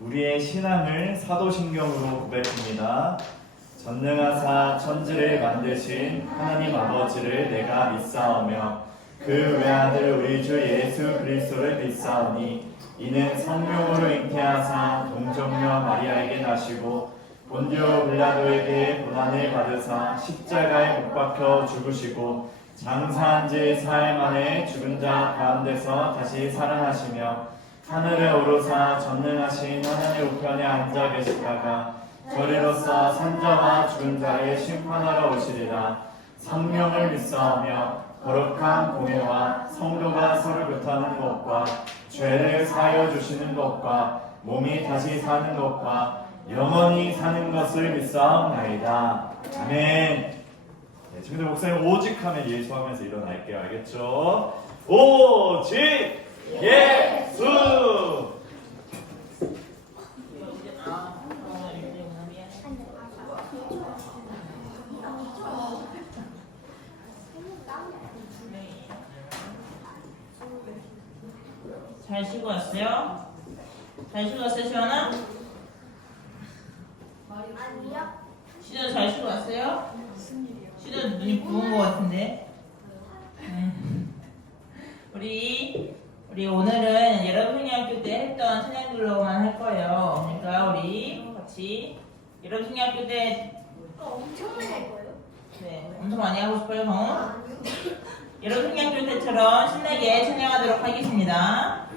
우리의 신앙을 사도신경으로 고백합니다. 전능하사 천지를 만드신 하나님 아버지를 내가 믿사오며 그 외아들 우리 주 예수 그리스도를 믿사오니 이는 성령으로 잉태하사 동정녀 마리아에게 나시고 본디오 빌라도에게 고난을 받으사 십자가에 못 박혀 죽으시고 장사한 지 사흘 만에 죽은 자 가운데서 다시 살아나시며 하늘에 오르사 전능하신 하나님 우편에 앉아 계시다가 저리로서 산자와 죽은 자를 심판하러 오시리라. 성령을 믿사오며 거룩한 공예와 성도가 서로 교통하는 것과 죄를 사하여 주시는 것과 몸이 다시 사는 것과 영원히 사는 것을 믿사옵나이다. 아멘. 네, 지금도 목사님 오직 하면 예수 하면서 일어날게요. 알겠죠? 오직 예수. 잘 쉬고 왔어요? 잘 쉬고 왔어요, 시원아? 아니요. 시도 잘 쉬고 왔어요? 시도 눈이 부은 것 같은데. 우리 오늘은 여러분 생일학교 때 했던 찬양들로만 할 거예요. 그러니까 우리 같이 여러분 생일학교 때 엄청 많이 할 거예요? 네, 엄청 많이 하고 싶어요, 성우? 여러분 생일학교 때처럼 신나게 찬양하도록 하겠습니다.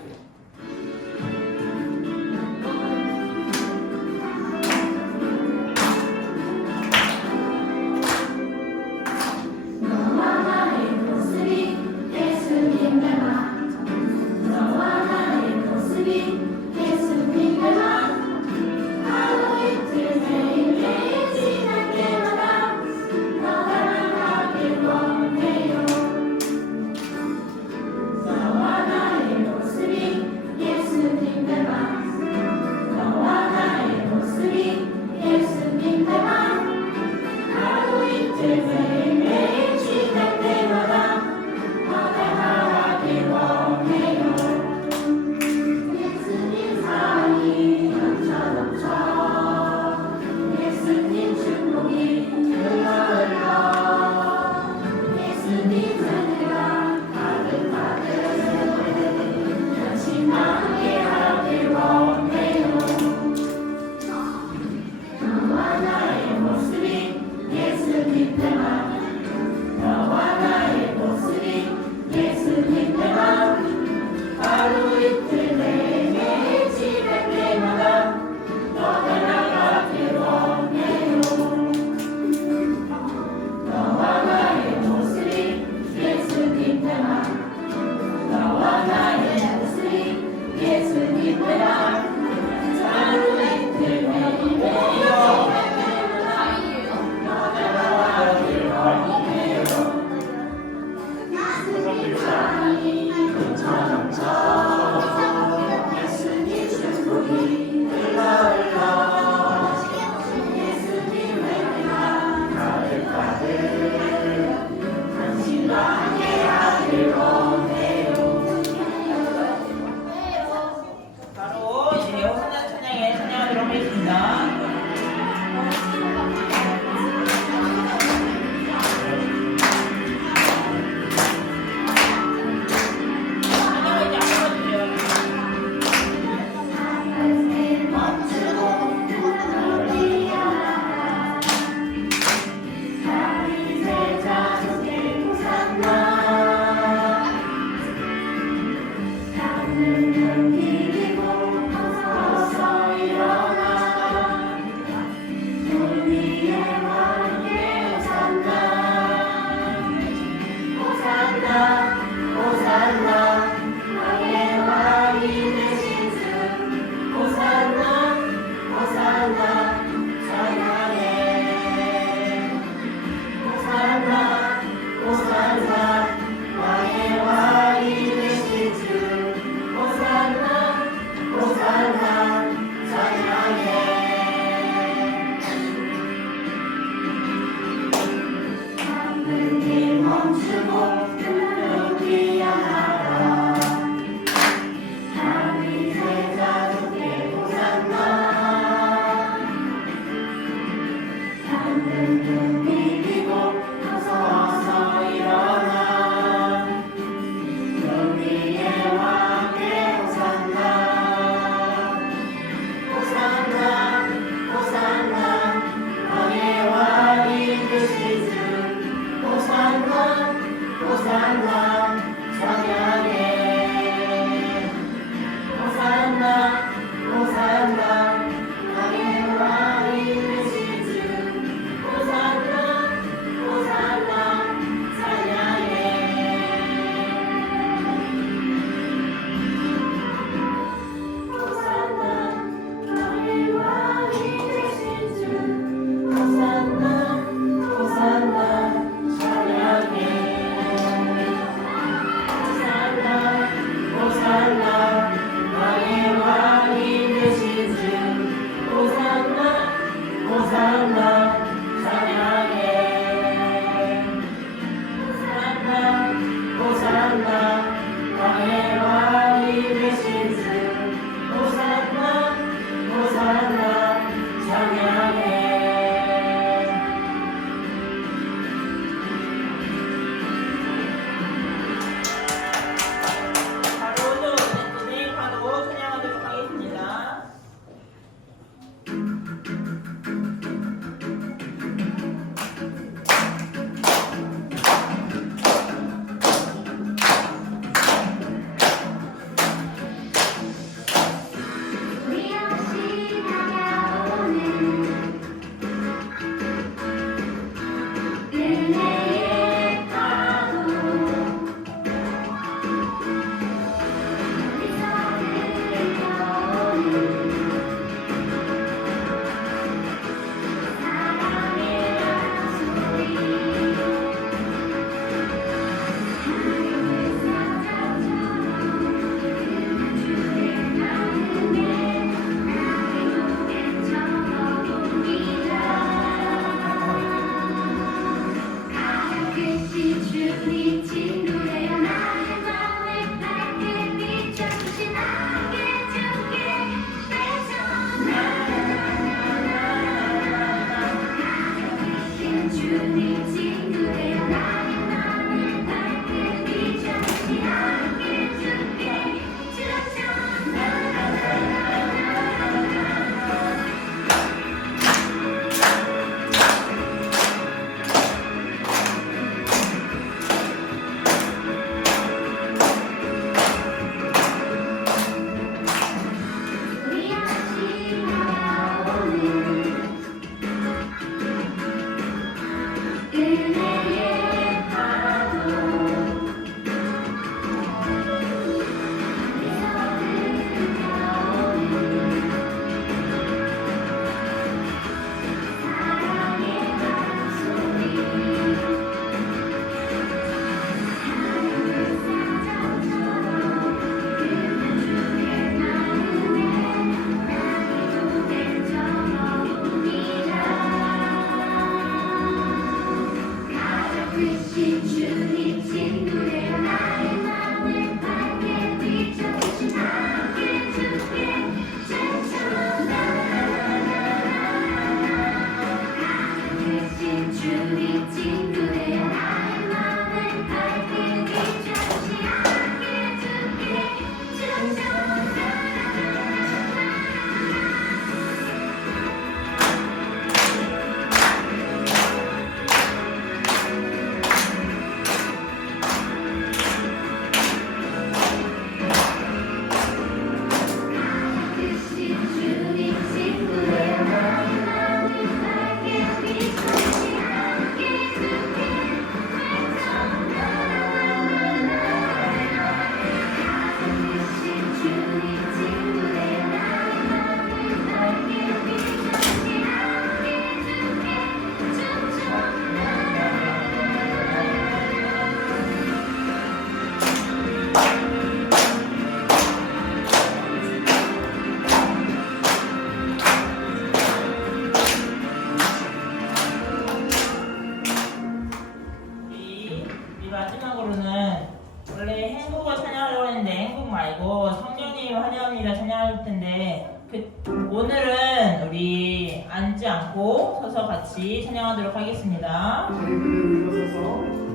오늘은 우리 앉지 않고 서서 같이 찬양하도록 하겠습니다. 자리 그대로 일어서서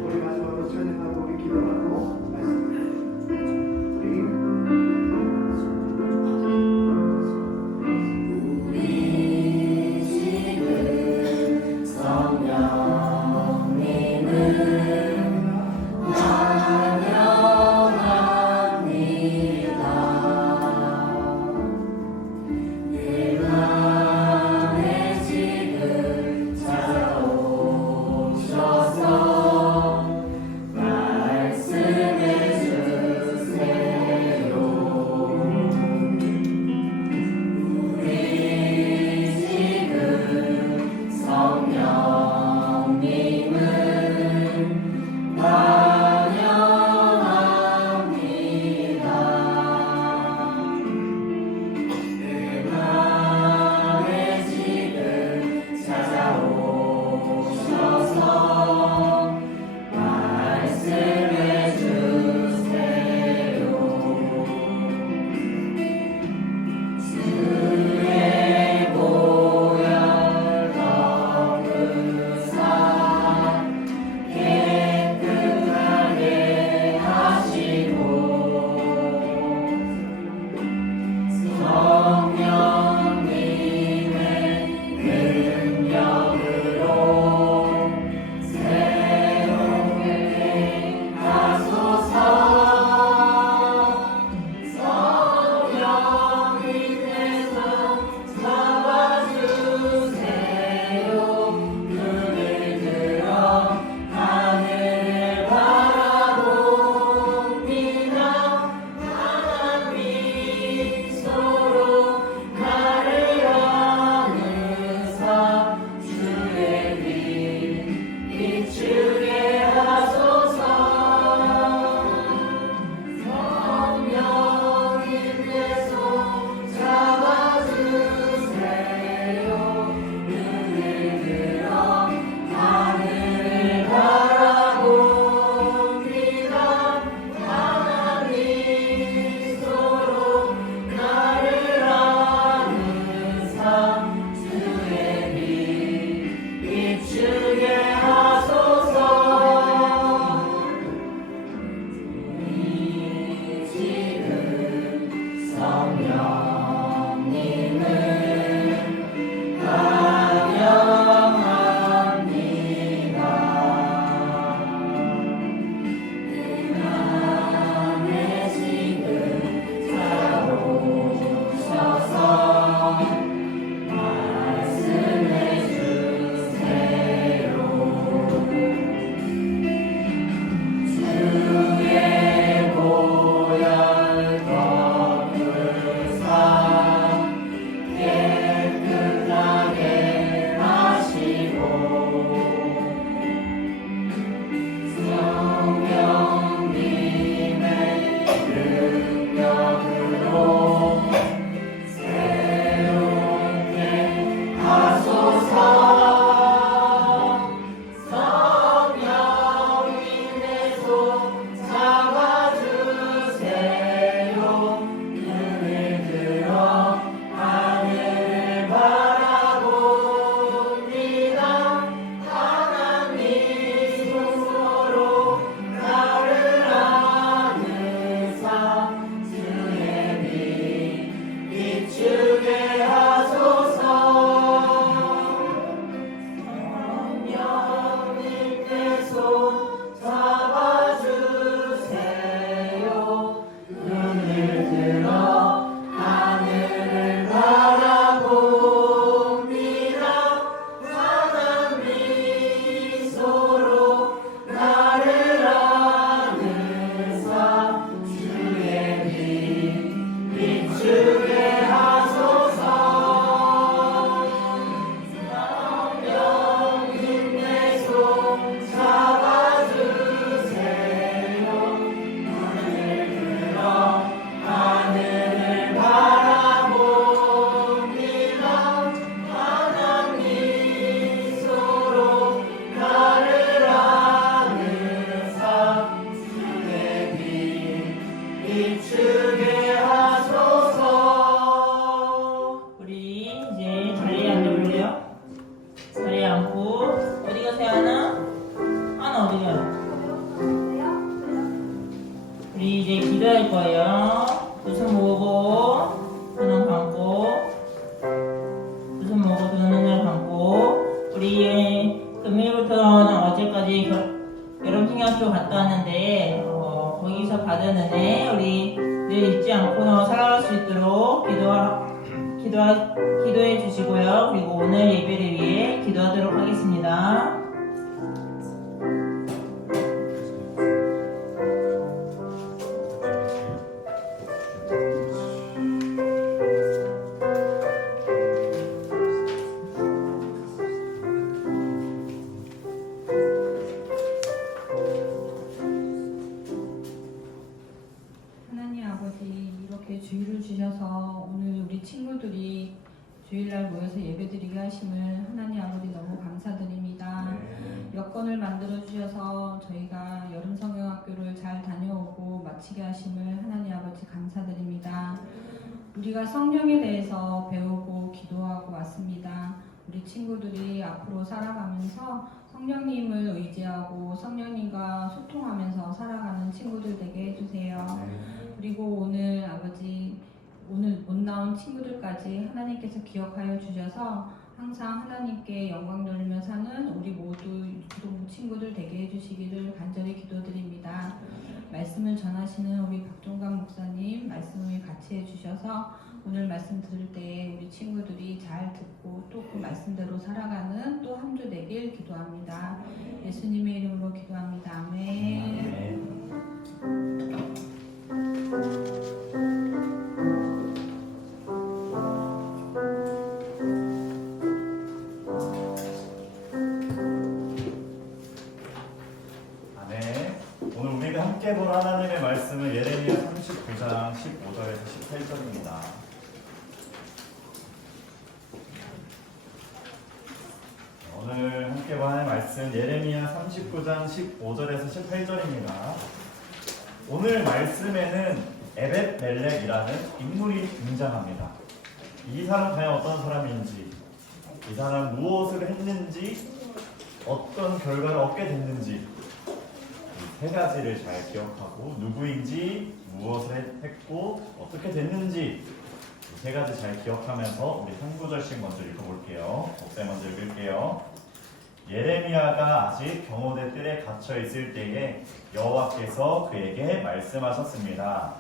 우리 마지막으로 찬양하고 우리 기도하고 말씀을 기도해 주시고요. 그리고 오늘 예배를 위해 기도하도록 하겠습니다. 하나님 아버지, 이렇게 주일을 주셔서 오늘 우리 친구들이 주일날 모여서 예배드리게 하심을 하나님 아버지 너무 감사드립니다. 여건을 만들어 주셔서 저희가 여름 성경학교를 잘 다녀오고 마치게 하심을 하나님 아버지 감사드립니다. 우리가 성령에 대해서 배우고 기도하고 왔습니다. 우리 친구들이 앞으로 살아가면서 성령님을 의지하고 성령님과 소통하면서 살아가는 친구들 되게 해주세요. 그리고 오늘 아버지, 오늘 못 나온 친구들까지 하나님께서 기억하여 주셔서 항상 하나님께 영광 돌리며 사는 우리 모두 유기동부 친구들 되게 해주시기를 간절히 기도드립니다. 말씀을 전하시는 우리 박종관 목사님 말씀을 같이 해주셔서 오늘 말씀 들을 때 우리 친구들이 잘 듣고 또 그 말씀대로 살아가는 또 한 주 되길 기도합니다. 예수님의 이름으로 기도합니다. 아멘. 아멘. 오늘 우리가 함께 볼 하나님의 말씀은 예레미야 39장 15절에서 18절입니다. 오늘 함께 볼 하나님의 말씀 예레미야 39장 15절에서 18절입니다. 오늘 말씀에는 에벳멜렉이라는 인물이 등장합니다. 이 사람 과연 어떤 사람인지, 이 사람 무엇을 했는지, 어떤 결과를 얻게 됐는지 이 세 가지를 잘 기억하고 누구인지, 무엇을 했고 어떻게 됐는지 이 세 가지 잘 기억하면서 우리 한 구절씩 먼저 읽어볼게요. 목사님 먼저 읽을게요. 예레미야가 아직 경호대 뜰에 갇혀 있을 때에 여호와께서 그에게 말씀하셨습니다.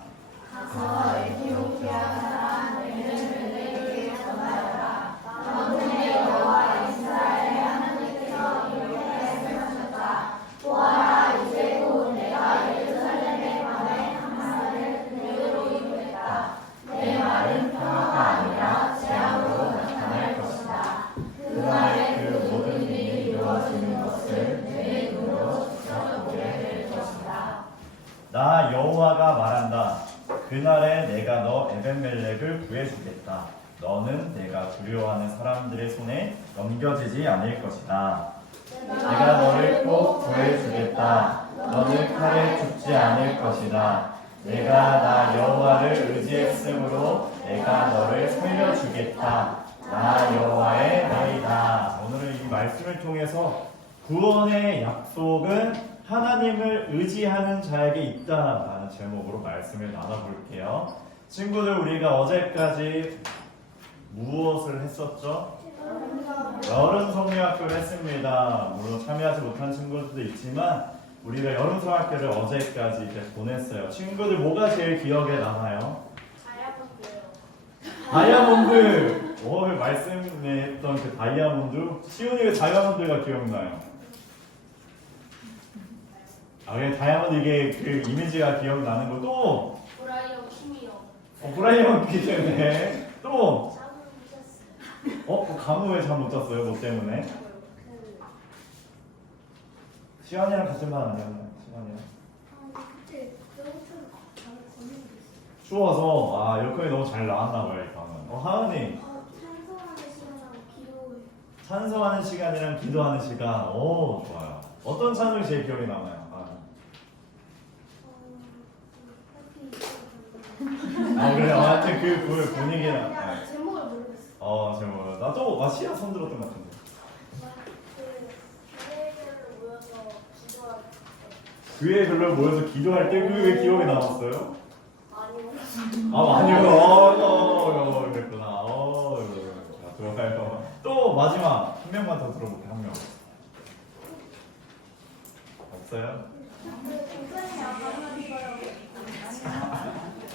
가서 에티오피아 사람 에베멜렉에게 전하여라. 너는 여호와 이스라엘의 하나님께서 이렇게 말씀하셨다. 보아라, 이제 곧 내가 예루살렘에 관해 한마디를 그대로 이루겠다. 내 말은 평화가 아니라 재앙으로 나타날 것이다. 그날에 그 모든 일이 이루어지는 것을 내 눈으로 직접 보게 될 것이다. 나 여호와가 말한다. 그날에 내가 너 에벤멜렉을 구해주겠다. 너는 내가 두려워하는 사람들의 손에 넘겨지지 않을 것이다. 내가 너를 꼭 구해주겠다. 너는 칼에 죽지 않을 것이다. 내가 나 여호와를 의지했으므로 내가 너를 살려주겠다. 나 여호와의 나이다. 오늘은 이 말씀을 통해서 구원의 약속은 하나님을 의지하는 자에게 있다라는 제목으로 말씀을 나눠볼게요. 친구들, 우리가 어제까지 무엇을 했었죠? 여름 성경학교를 했습니다. 물론 참여하지 못한 친구들도 있지만 우리가 여름 성경학교를 어제까지 이제 보냈어요. 친구들 뭐가 제일 기억에 남아요? 다이아몬드! 오늘 말씀했던 그 다이아몬드? 시온이가 다이아몬드가 기억나요. 그래, 다이아몬드 이게 그 이미지가 기억나는 거 또? 보라이어 힘이요. 브라이언 기대네. 또? 잠을 못 잤어요. 그 감은 왜 잠 못 잤어요? 뭐 때문에? 시간이랑 같은 반 아니었나요? 시간이랑? 그때 너무 잠을 거는 추워서 에어컨이 너무 잘 나왔나 봐요 이 방은. 하은이 찬송하는 시간하고 기도를. 찬송하는 시간이랑 기도하는 시간. 오, 좋아요. 어떤 찬송이 제일 기억에 남아요? 그래요. 하여튼 그 분위기랑. 네. 제목을 모르겠어. 제목. 나도 시야 손 들었던 것 같은데. 교회별로 모여서 기도할 때 그게 왜 기억에 남았어요? 아니요. 그랬구나. 자, 좋아요. 또 마지막 한 명만 더 들어볼게요. 한 명. 없어요?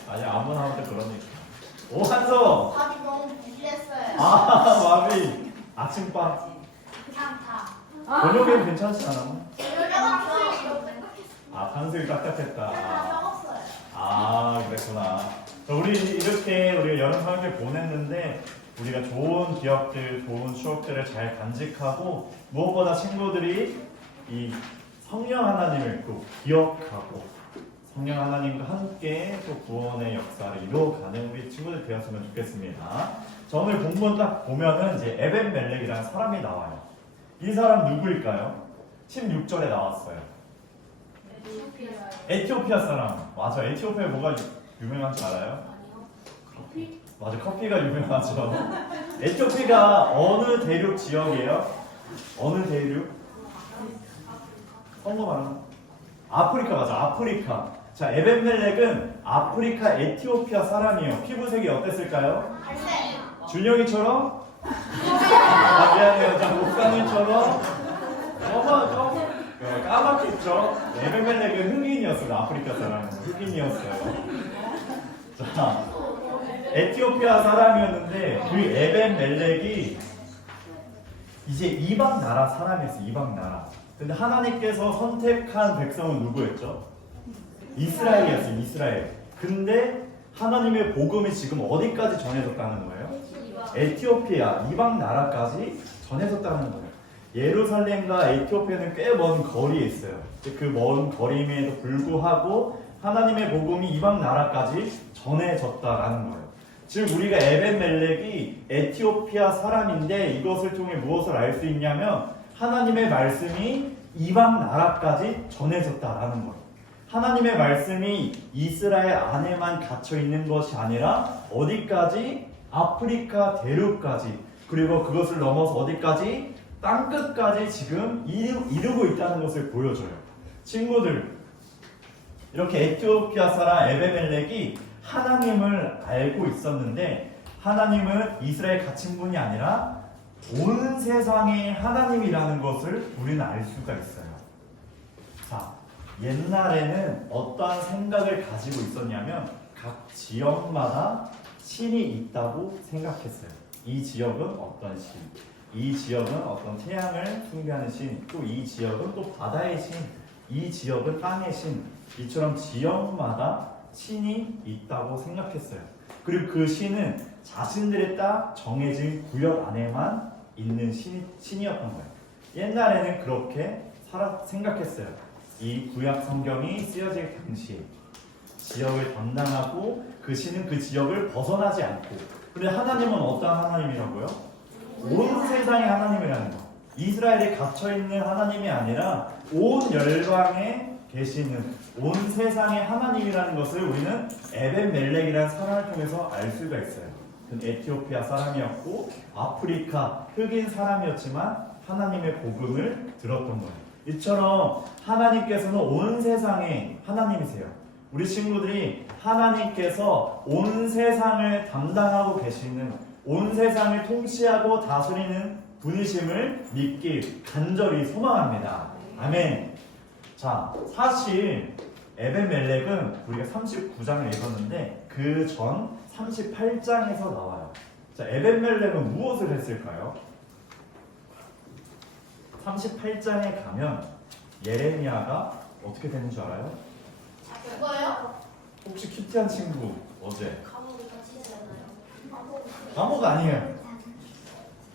아니 아무나 한테 그러니까. 오, 한서. 밥이 너무 무리했어. 아, 마비. 아침밥. 그냥 다. 번역에는 괜찮지 않아? 탕수육 아, 탕수육 딱딱했다. 다 먹었어요. 아, 그랬구나. 자, 우리 이렇게 우리 여름 방학을 보냈는데 우리가 좋은 기억들, 좋은 추억들을 잘 간직하고 무엇보다 친구들이 이 성령 하나님을 또 기억하고 성령 하나님과 함께 또 구원의 역사를 이루어가는 우리 친구들 되었으면 좋겠습니다. 자, 오늘 본문 딱 보면은 이제 에벤멜렉이라는 사람이 나와요. 이 사람 누구일까요? 16절에 나왔어요. 에티오피아 사람. 맞아. 에티오피아에 뭐가 유명한지 알아요? 커피? 맞아. 커피가 유명하죠. 에티오피아가 어느 대륙 지역이에요? 어느 대륙? 성거 말하나? 아프리카 맞아. 아프리카. 자, 에벤멜렉은 아프리카 에티오피아 사람이에요. 피부색이 어땠을까요? 준영이처럼? 아, 미안해요. 자, 목사님처럼? 까맣겠죠? 에벤멜렉은 흑인이었어요. 아프리카 사람은 흑인이었어요. 자, 에티오피아 사람이었는데 그 에벤멜렉이 이제 이방 나라 사람이었어요. 이방 나라. 근데 하나님께서 선택한 백성은 누구였죠? 이스라엘이었어요. 이스라엘. 근데 하나님의 복음이 지금 어디까지 전해졌다는 거예요? 에티오피아, 이방 나라까지 전해졌다는 거예요. 예루살렘과 에티오피아는 꽤 먼 거리에 있어요. 그 먼 거리임에도 불구하고 하나님의 복음이 이방 나라까지 전해졌다라는 거예요. 즉 우리가 에벤멜렉이 에티오피아 사람인데 이것을 통해 무엇을 알 수 있냐면 하나님의 말씀이 이방 나라까지 전해졌다라는 거예요. 하나님의 말씀이 이스라엘 안에만 갇혀 있는 것이 아니라 어디까지? 아프리카 대륙까지, 그리고 그것을 넘어서 어디까지? 땅끝까지 지금 이루고 있다는 것을 보여줘요. 친구들, 이렇게 에티오피아 사람 에벤멜렉이 하나님을 알고 있었는데 하나님은 이스라엘 갇힌 분이 아니라 온 세상의 하나님이라는 것을 우리는 알 수가 있어요. 자, 옛날에는 어떠한 생각을 가지고 있었냐면 각 지역마다 신이 있다고 생각했어요. 이 지역은 어떤 신, 이 지역은 어떤 태양을 숭배하는 신, 또 이 지역은 또 바다의 신, 이 지역은 땅의 신, 이처럼 지역마다 신이 있다고 생각했어요. 그리고 그 신은 자신들의 딱 정해진 구역 안에만 있는 신이었던 거예요. 옛날에는 그렇게 생각했어요. 이 구약 성경이 쓰여질 당시 지역을 담당하고 그 신은 그 지역을 벗어나지 않고, 그런데 하나님은 어떠한 하나님이라고요? 온 세상의 하나님이라는 거. 이스라엘에 갇혀있는 하나님이 아니라 온 열방에 계시는 온 세상의 하나님이라는 것을 우리는 에벤멜렉이라는 사람을 통해서 알 수가 있어요. 그는 에티오피아 사람이었고 아프리카 흑인 사람이었지만 하나님의 복음을 들었던 거예요. 이처럼 하나님께서는 온 세상의 하나님이세요. 우리 친구들이 하나님께서 온 세상을 담당하고 계시는, 온 세상을 통치하고 다스리는 분이심을 믿길 간절히 소망합니다. 아멘. 자, 사실 에벤멜렉은 우리가 39장을 읽었는데 그 전 38장에서 나와요. 자, 에벤멜렉은 무엇을 했을까요? 38장에 가면 예레미야가 어떻게 되는 줄 알아요? 그거요? 혹시 큐티한 친구 어제? 감옥에 갇히잖아요. 감옥 아니에요.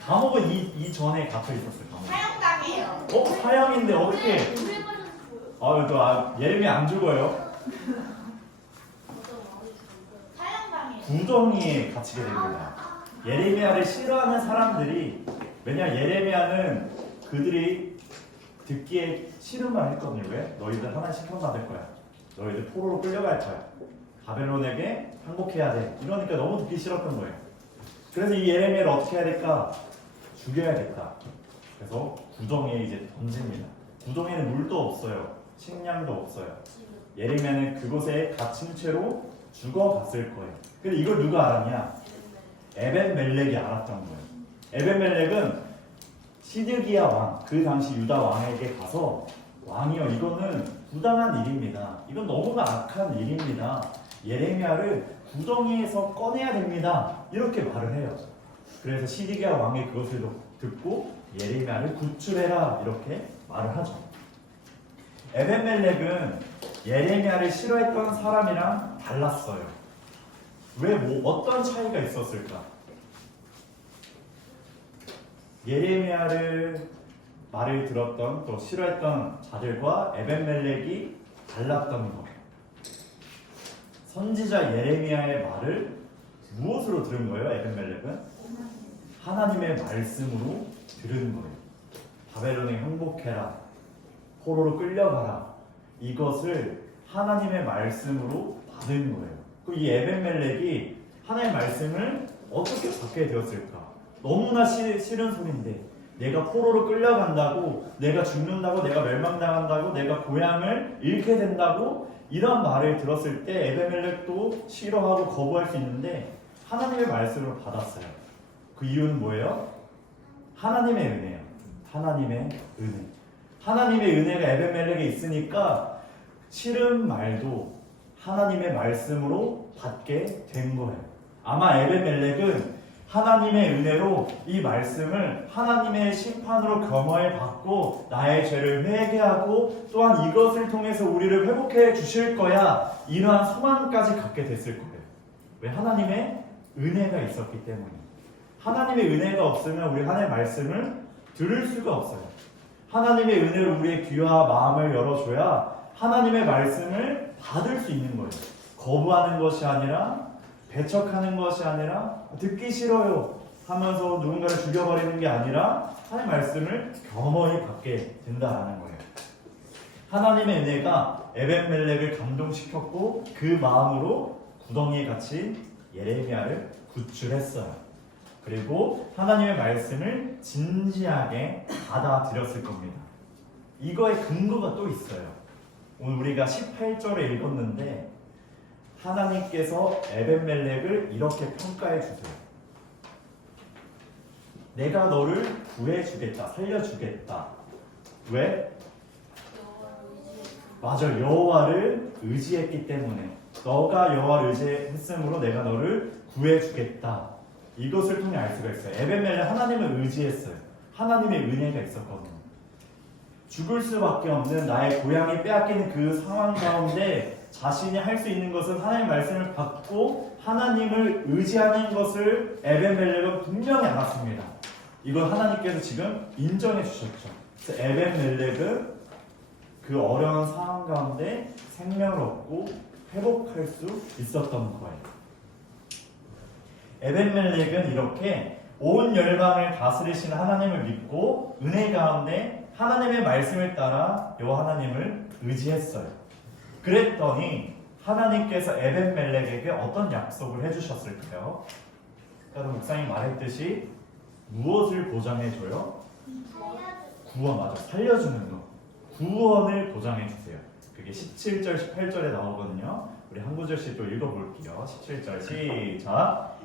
감옥은 이 전에 갇혀 있었어요. 감옥. 사형당해요. 사형인데 어떻게? 예레미야 안 죽어요. 사형당해요. 구덩이에 갇히게 됩니다. 예레미야를 싫어하는 사람들이, 왜냐 예레미야는 그들이 듣기에 싫은 말 했거든요. 왜? 너희들 하나님 심판받을 거야. 너희들 포로로 끌려갈 거야. 바벨론에게 항복해야 돼. 이러니까 너무 듣기 싫었던 거예요. 그래서 이 예레미야를 어떻게 해야 될까? 죽여야겠다. 그래서 구덩이에 이제 던집니다. 구덩이에는 물도 없어요. 식량도 없어요. 예레미야는 그곳에 갇힌 채로 죽어갔을 거예요. 근데 이걸 누가 알았냐? 에벤멜렉이 알았던 거예요. 에벤멜렉은 시드기야 왕, 그 당시 유다 왕에게 가서 왕이여, 이거는 부당한 일입니다. 이건 너무나 악한 일입니다. 예레미야를 구덩이에서 꺼내야 됩니다. 이렇게 말을 해요. 그래서 시디기야 왕이 그것을 듣고 예레미야를 구출해라 이렇게 말을 하죠. 에벤멜렉은 예레미야를 싫어했던 사람이랑 달랐어요. 왜 어떤 차이가 있었을까? 예레미야를 말을 들었던 또 싫어했던 자들과 에벤멜렉이 달랐던 것. 선지자 예레미야의 말을 무엇으로 들은 거예요? 에벤멜렉은 하나님의 말씀으로 들은 거예요. 바벨론에 항복해라, 포로로 끌려가라. 이것을 하나님의 말씀으로 받은 거예요. 이 에벤멜렉이 하나님의 말씀을 어떻게 받게 되었을까? 너무나 싫은 소리인데 내가 포로로 끌려간다고, 내가 죽는다고, 내가 멸망당한다고, 내가 고향을 잃게 된다고 이런 말을 들었을 때 에벤멜렉도 싫어하고 거부할 수 있는데 하나님의 말씀을 받았어요. 그 이유는 뭐예요? 하나님의 은혜예요. 하나님의 은혜. 하나님의 은혜가 에벤멜렉에 있으니까 싫은 말도 하나님의 말씀으로 받게 된 거예요. 아마 에벤멜렉은 하나님의 은혜로 이 말씀을 하나님의 심판으로 겸허해 받고 나의 죄를 회개하고 또한 이것을 통해서 우리를 회복해 주실 거야, 이러한 소망까지 갖게 됐을 거예요. 왜? 하나님의 은혜가 있었기 때문에. 하나님의 은혜가 없으면 우리 하나님의 말씀을 들을 수가 없어요. 하나님의 은혜로 우리의 귀와 마음을 열어줘야 하나님의 말씀을 받을 수 있는 거예요. 거부하는 것이 아니라, 배척하는 것이 아니라, 듣기 싫어요 하면서 누군가를 죽여버리는 게 아니라 하나님의 말씀을 겸허히 받게 된다는 거예요. 하나님의 은혜가 에벤멜렉을 감동시켰고 그 마음으로 구덩이에 갇힌 예레미야를 구출했어요. 그리고 하나님의 말씀을 진지하게 받아들였을 겁니다. 이거의 근거가 또 있어요. 오늘 우리가 18절에 읽었는데 하나님께서 에벤멜렉을 이렇게 평가해 주세요. 내가 너를 구해주겠다, 살려주겠다. 왜? 맞아, 여호와를 의지했기 때문에. 너가 여호와를 의지했으므로 내가 너를 구해주겠다. 이것을 통해 알 수가 있어요. 에벤멜렉 하나님을 의지했어요. 하나님의 은혜가 있었거든요. 죽을 수밖에 없는 나의 고향이 빼앗기는 그 상황 가운데 자신이 할 수 있는 것은 하나님의 말씀을 받고 하나님을 의지하는 것을 에벤멜렉은 분명히 알았습니다. 이걸 하나님께서 지금 인정해 주셨죠. 그래서 에벤멜렉은 그 어려운 상황 가운데 생명을 얻고 회복할 수 있었던 거예요. 에벤멜렉은 이렇게 온 열방을 다스리시는 하나님을 믿고 은혜 가운데 하나님의 말씀을 따라 여호와 하나님을 의지했어요. 그랬더니 하나님께서 에벤멜렉에게 어떤 약속을 해주셨을까요? 아까 목사님 말했듯이 무엇을 보장해줘요? 구원, 맞아, 살려주는 거. 구원을 보장해주세요. 그게 17절, 18절에 나오거든요. 우리 한 구절씩 또 읽어볼게요. 17절 시작.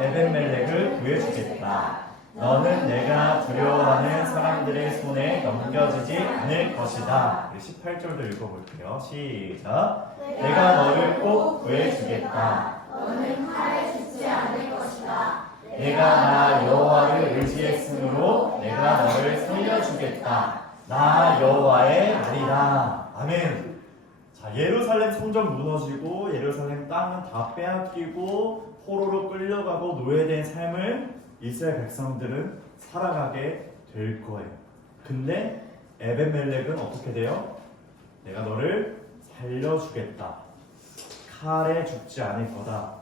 에벤멜렉을 구해주겠다. 너는 내가 두려워하는 사람들의 손에 넘겨지지 않을 것이다. 18절도 읽어볼게요. 시작. 내가 너를 꼭 구해주겠다. 너는 칼에 죽지 않을 것이다. 내가 나 여호와를 의지했으므로 내가 너를 살려주겠다. 나 여호와의 말이다. 아멘. 자, 예루살렘 성전 무너지고 예루살렘 땅은 다 빼앗기고 포로로 끌려가고 노예된 삶을 이스라엘 백성들은 살아가게 될 거예요. 근데 에벤멜렉은 어떻게 돼요? 내가 너를 살려주겠다. 칼에 죽지 않을 거다.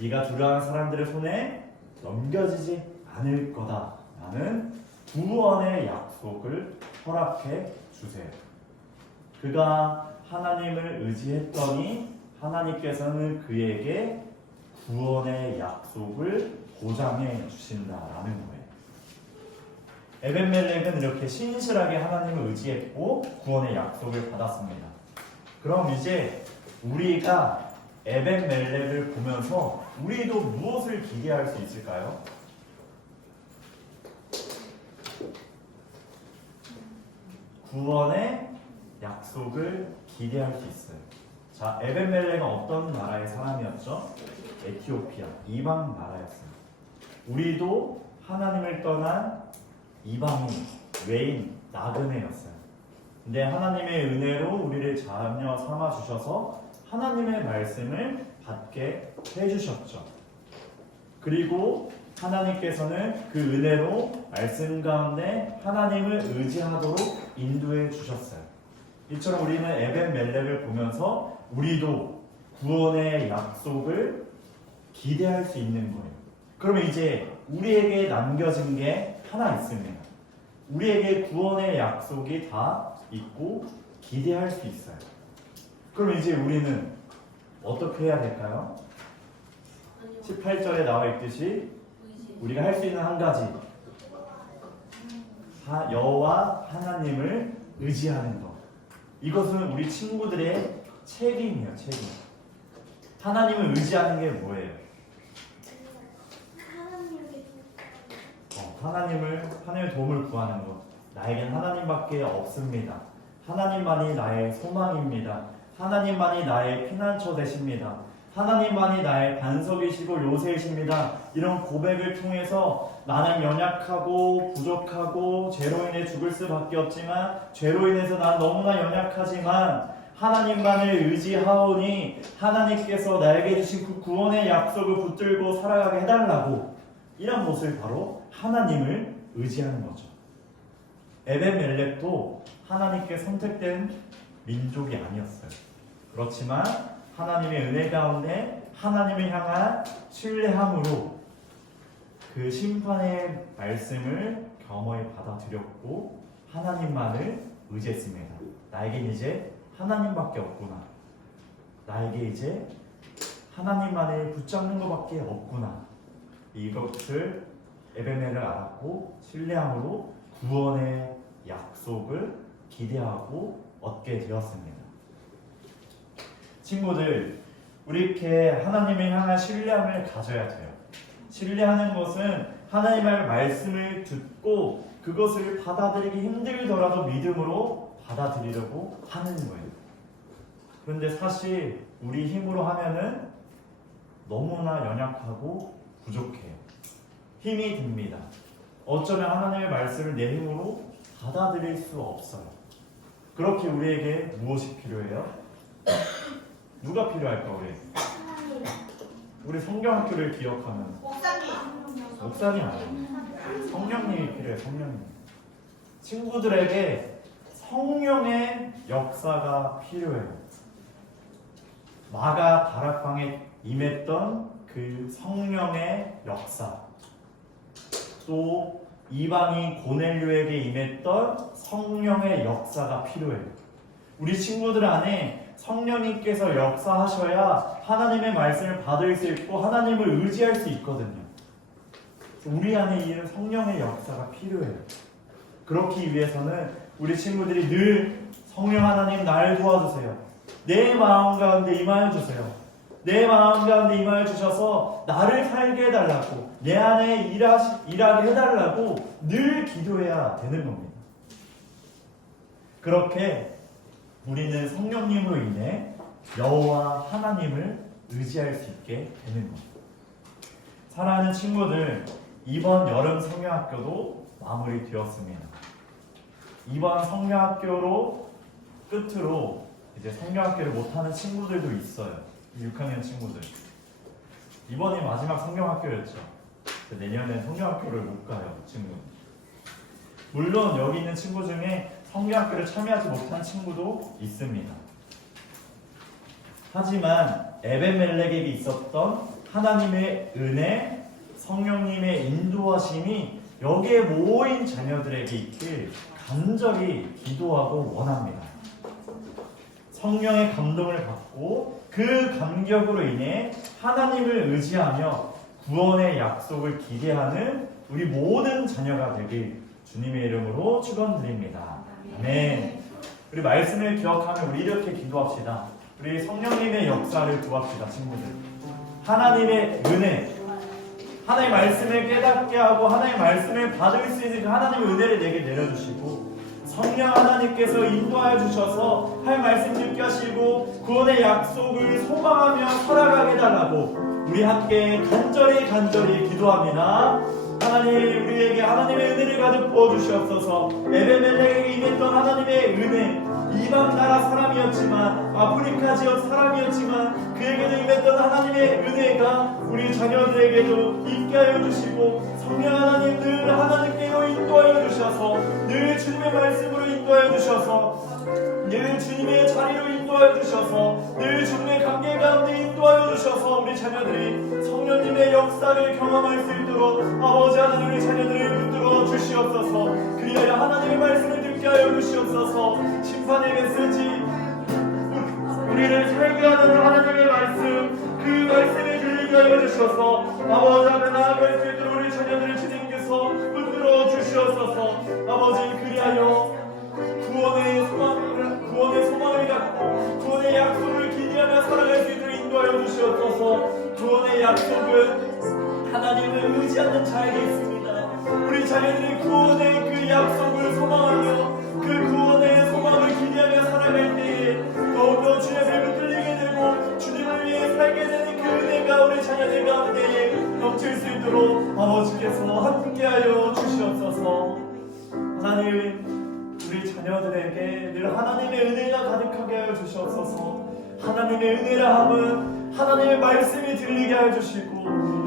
네가 두려워하는 사람들의 손에 넘겨지지 않을 거다. 라는 구원의 약속을 허락해 주세요. 그가 하나님을 의지했더니 하나님께서는 그에게 구원의 약속을 보장해 주신다라는 거예요. 에벤멜렉은 이렇게 신실하게 하나님을 의지했고 구원의 약속을 받았습니다. 그럼 이제 우리가 에벤멜렉을 보면서 우리도 무엇을 기대할 수 있을까요? 구원의 약속을 기대할 수 있어요. 자, 에벤멜렉은 어떤 나라의 사람이었죠? 에티오피아, 이방 나라였어요. 우리도 하나님을 떠난 이방인, 외인, 나그네였어요. 근데 하나님의 은혜로 우리를 자녀 삼아 주셔서 하나님의 말씀을 받게 해주셨죠. 그리고 하나님께서는 그 은혜로 말씀 가운데 하나님을 의지하도록 인도해 주셨어요. 이처럼 우리는 에벤멜렉을 보면서 우리도 구원의 약속을 기대할 수 있는 거예요. 그러면 이제 우리에게 남겨진 게 하나 있습니다. 우리에게 구원의 약속이 다 있고 기대할 수 있어요. 그럼 이제 우리는 어떻게 해야 될까요? 18절에 나와 있듯이 우리가 할 수 있는 한 가지, 여호와 하나님을 의지하는 것. 이것은 우리 친구들의 책임이에요. 책임. 하나님을 의지하는 게 뭐예요? 하나님의 도움을 구하는 것. 나에겐 하나님밖에 없습니다. 하나님만이 나의 소망입니다. 하나님만이 나의 피난처 되십니다. 하나님만이 나의 반석이시고 요새이십니다. 이런 고백을 통해서 나는 연약하고 부족하고 죄로 인해 죽을 수밖에 없지만, 죄로 인해서 난 너무나 연약하지만 하나님만을 의지하오니 하나님께서 나에게 주신 그 구원의 약속을 붙들고 살아가게 해달라고, 이런 모습이 바로 하나님을 의지하는 거죠. 에벤멜렉도 하나님께 선택된 민족이 아니었어요. 그렇지만 하나님의 은혜 가운데 하나님을 향한 신뢰함으로 그 심판의 말씀을 겸허히 받아들였고 하나님만을 의지했습니다. 나에겐 이제 하나님밖에 없구나. 나에게 이제 하나님만을 붙잡는 것밖에 없구나. 이것을 에벤멜렉을 알았고 신뢰함으로 구원의 약속을 기대하고 얻게 되었습니다. 친구들, 우리 이렇게 하나님을 향한 신뢰함을 가져야 돼요. 신뢰하는 것은 하나님의 말씀을 듣고 그것을 받아들이기 힘들더라도 믿음으로 받아들이려고 하는 거예요. 그런데 사실 우리 힘으로 하면은 너무나 연약하고 부족해요. 힘이 듭니다. 어쩌면 하나님의 말씀을 내 힘으로 받아들일 수 없어요. 그렇게 우리에게 무엇이 필요해요? 누가 필요할까? 우리 성경학교를 기억하는 목사님 아니에요. 성령님이 필요해요. 성령님. 친구들에게 성령의 역사가 필요해요. 마가 다락방에 임했던 그 성령의 역사, 또 이방인 고넬료에게 임했던 성령의 역사가 필요해요. 우리 친구들 안에 성령님께서 역사하셔야 하나님의 말씀을 받을 수 있고 하나님을 의지할 수 있거든요. 우리 안에 이 성령의 역사가 필요해요. 그렇기 위해서는 우리 친구들이 늘 성령 하나님 나를 도와주세요. 내 마음 가운데 임하여 주세요. 내 마음 가운데 임하여 주셔서 나를 살게 해달라고, 내 안에 일하게 해달라고 늘 기도해야 되는 겁니다. 그렇게 우리는 성령님으로 인해 여호와 하나님을 의지할 수 있게 되는 겁니다. 사랑하는 친구들, 이번 여름 성경학교도 마무리되었습니다. 이번 성경학교로 끝으로 이제 성경학교를 못하는 친구들도 있어요. 6학년 친구들. 이번이 마지막 성경학교였죠. 내년에 성경학교를 못 가요, 친구. 물론 여기 있는 친구 중에 성경학교를 참여하지 못한 친구도 있습니다. 하지만 에벤멜렉에게 있었던 하나님의 은혜, 성령님의 인도하심이 여기에 모인 자녀들에게 있길 간절히 기도하고 원합니다. 성령의 감동을 받고 그 감격으로 인해 하나님을 의지하며 구원의 약속을 기대하는 우리 모든 자녀가 되길 주님의 이름으로 축원드립니다. 아멘. 우리 말씀을 기억하며 우리 이렇게 기도합시다. 우리 성령님의 역사를 구합시다, 친구들. 하나님의 은혜, 하나님의 말씀을 깨닫게 하고 하나님의 말씀을 받을 수 있는 그 하나님의 은혜를 내게 내려주시고 성령 하나님께서 인도하여 주셔서 할 말씀 듣게 하시고 구원의 약속을 소망하며 살아가게 달라고 우리 함께 간절히 기도합니다. 하나님, 우리에게 하나님의 은혜를 가득 부어주시옵소서. 에베멜렉에게 임했던 하나님의 은혜, 이방 나라 사람이었지만, 아프리카 지역 사람이었지만 그에게도 임했던 하나님의 은혜가 우리 자녀들에게도 있게 하여 주시고, 성령 하나님 늘 하나님께로 인도하여 주셔서, 늘 주님의 말씀으로 인도하여 주셔서, 늘 주님의 자리로 인도하여 주셔서, 늘 주님의 관계 가운데 인도하여 주셔서 우리 자녀들이 성령님의 역사를 경험할 수 있도록 아버지 하나님 우리 자녀들을 붙들어 주시옵소서. 그리하여 하나님의 말씀을 듣게 하여 주시옵소서. 심판의 메시지, 우리를 살게 하는 하나님의 말씀, 그 말씀을 들리게 하여 주셔서 아버지 앞에 나아갈 수 있도록 우리 자녀들을 주님께서 붙들어 주시옵소서. 아버지, 그리하여 구원의 소망을 갖고 구원의 약속을 기대하며 살아갈 수 있도록 인도하여 주시옵소서. 구원의 약속은 하나님을 의지하는 자에게 있습니다. 우리 자녀들이 구원의 그 약속을 소망하며 그 구원의 소망을 기대하며 살아갈 때에 더욱더 주의 뱀을 들리게 되고 주님을 위해 살게 되는 그 은혜가 우리 자녀들 가운데 넘칠 수 있도록 아버지께서 함께하여 주시옵소서. 하나님, 우리 자녀들에게 늘 하나님의 은혜가 가득하게 하여 주시옵소서. 하나님의 은혜라 함은 하나님의 말씀이 들리게 하여 주시고,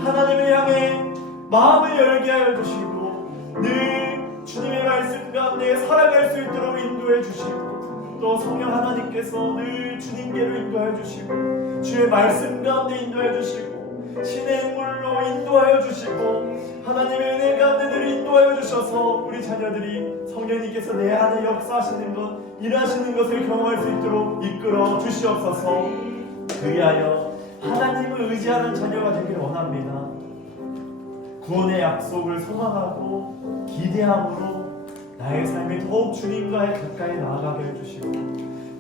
하나님을 향해 마음을 열게 하여 주시고, 늘 주님의 말씀 가운데 살아갈 수 있도록 인도해 주시고, 또 성령 하나님께서 늘 주님께로 인도해 주시고, 주의 말씀 가운데 인도해 주시고, 신의 물로 인도하여 주시고, 하나님의 은혜 가운데 늘 인도하여 주셔서 우리 자녀들이 성령님께서 내 안에 역사하시는 것, 일하시는 것을 경험할 수 있도록 이끌어 주시옵소서. 그리하여 하나님을 의지하는 자녀가 되길 원합니다. 구원의 약속을 소망하고 기대함으로 나의 삶이 더욱 주님과의 가까이 나아가게 해주시고,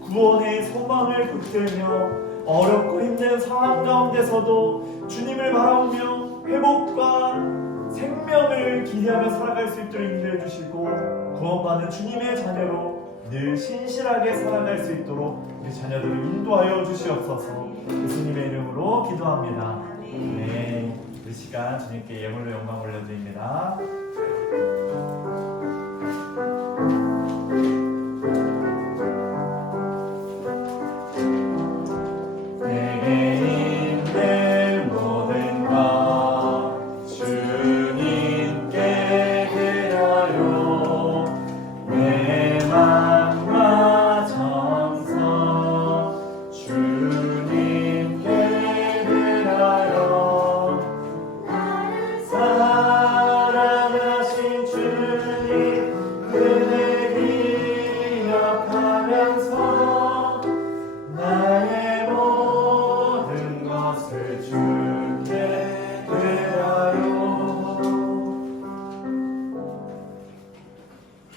구원의 소망을 붙들며 어렵고 힘든 상황 가운데서도 주님을 바라보며 회복과 생명을 기대하며 살아갈 수 있도록 인도해 주시고, 구원받은 주님의 자녀로 늘 신실하게 살아갈 수 있도록 우리 자녀들을 인도하여 주시옵소서. 예수님의 이름으로 기도합니다. 네, 이 시간 주님께 예물로 영광 올려드립니다.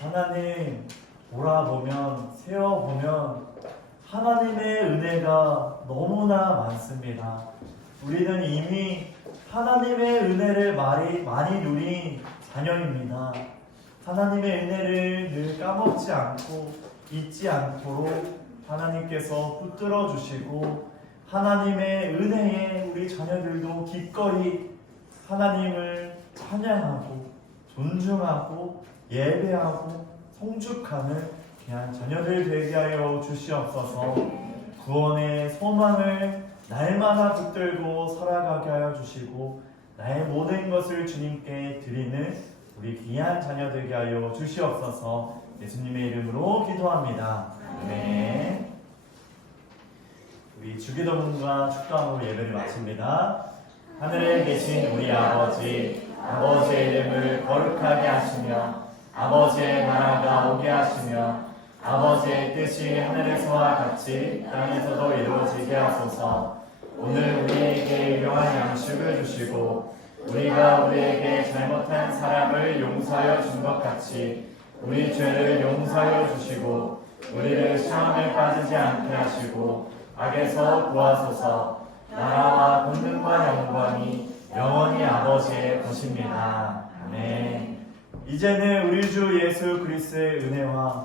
하나님, 돌아보면 세어보면 하나님의 은혜가 너무나 많습니다. 우리는 이미 하나님의 은혜를 많이 누린 자녀입니다. 하나님의 은혜를 늘 까먹지 않고 잊지 않도록 하나님께서 붙들어 주시고, 하나님의 은혜에 우리 자녀들도 기꺼이 하나님을 찬양하고 존중하고 예배하고 성축하는 귀한 자녀들 되게 하여 주시옵소서. 구원의 소망을 날마다 붙들고 살아가게 하여 주시고, 나의 모든 것을 주님께 드리는 우리 귀한 자녀 되게 하여 주시옵소서. 예수님의 이름으로 기도합니다. 아멘. 우리 주기도문과 축도함으로 예배를 마칩니다. 하늘에 계신 우리 아버지, 아버지의 이름을 거룩하게 하시며 아버지의 나라가 오게 하시며 아버지의 뜻이 하늘에서와 같이 땅에서도 이루어지게 하소서. 오늘 우리에게 일용할 양식을 주시고, 우리가 우리에게 잘못한 사람을 용서하여 준 것 같이 우리 죄를 용서하여 주시고, 우리를 시험에 빠지지 않게 하시고 악에서 구하소서. 나라와 권능과 영광이 영원히 아버지의 것입니다. 아멘. 이제는 우리 주 예수 그리스도의 은혜와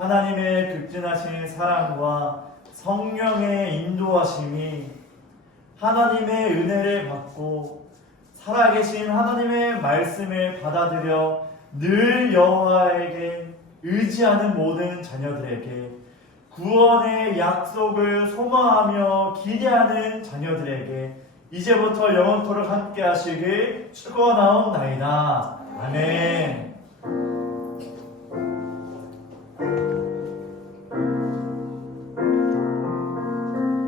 하나님의 극진하신 사랑과 성령의 인도하심이 하나님의 은혜를 받고 살아계신 하나님의 말씀을 받아들여 늘 여호와에게 의지하는 모든 자녀들에게 구원의 약속을 소망하며 기대하는 자녀들에게 이제부터 영원토록 함께 하시길 축원하옵나이다. 아멘.